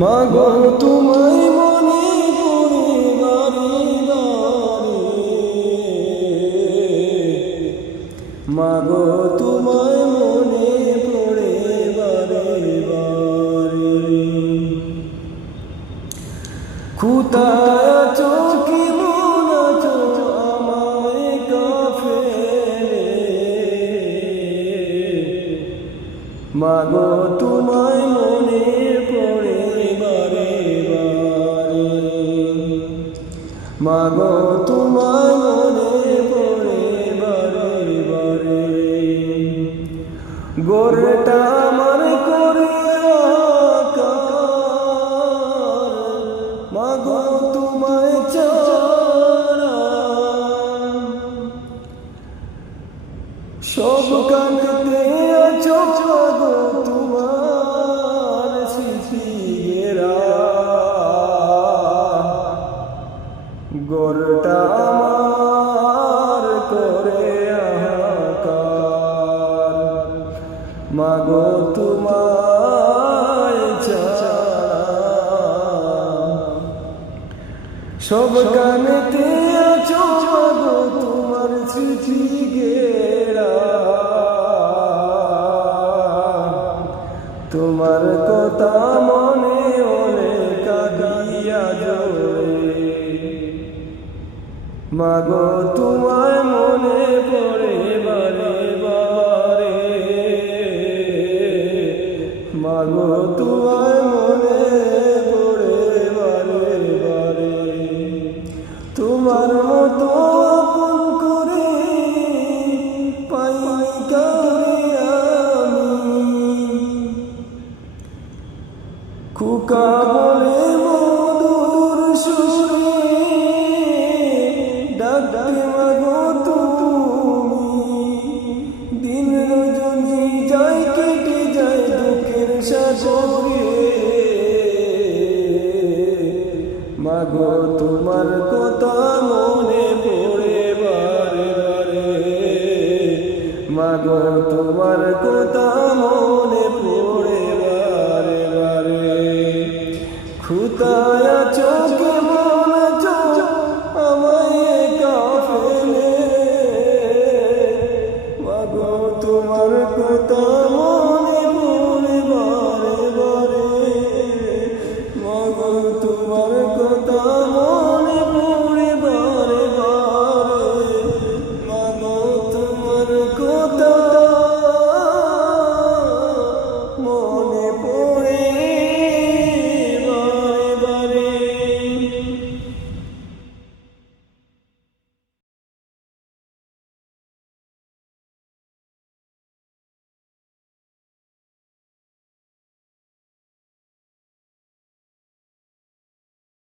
মাগো তোমায় মনে পড়ে বারে বারে, মাগো তোমায় মনে পড়ে বারে বারে। কোথায় আছো কি মন আছো আমায় কাফেলে, মাগো তোমায় মনে পড়ে বারে বারে, মাগো তোমায় মনে পড়ে বারে বারে। গোরটা আমার করে আকার, মাগো তোমায় ছাড়া সব কানেতে আছো, মাগো তোমার স্মৃতি ঘেরা। গোরটা আমার করে হাহাকার, মাগো তোমায় ছাড়া সব কানেতে আছো, মাগো তোমার স্মৃতি ঘেরা। তোমার কথা মনে হলে কাঁদিয়া জোরে, মাগো তোমায় মনে পড়ে বারে বারে, মাগো তোমায় মনে পড়ে বারে বারে। তোমার মতো আপন করে পাই কাউরে আমি, খোকা বলে মধুর সুরে ডাকে মাগো তুমি। দিন রজনী যায় কেটে যায় দুঃখের সাগরে, মাগো তোমার কথা মনে পড়ে বারে বারে, মাগো তোমার কথা মনে পড়ে বারে বারে। খুদায়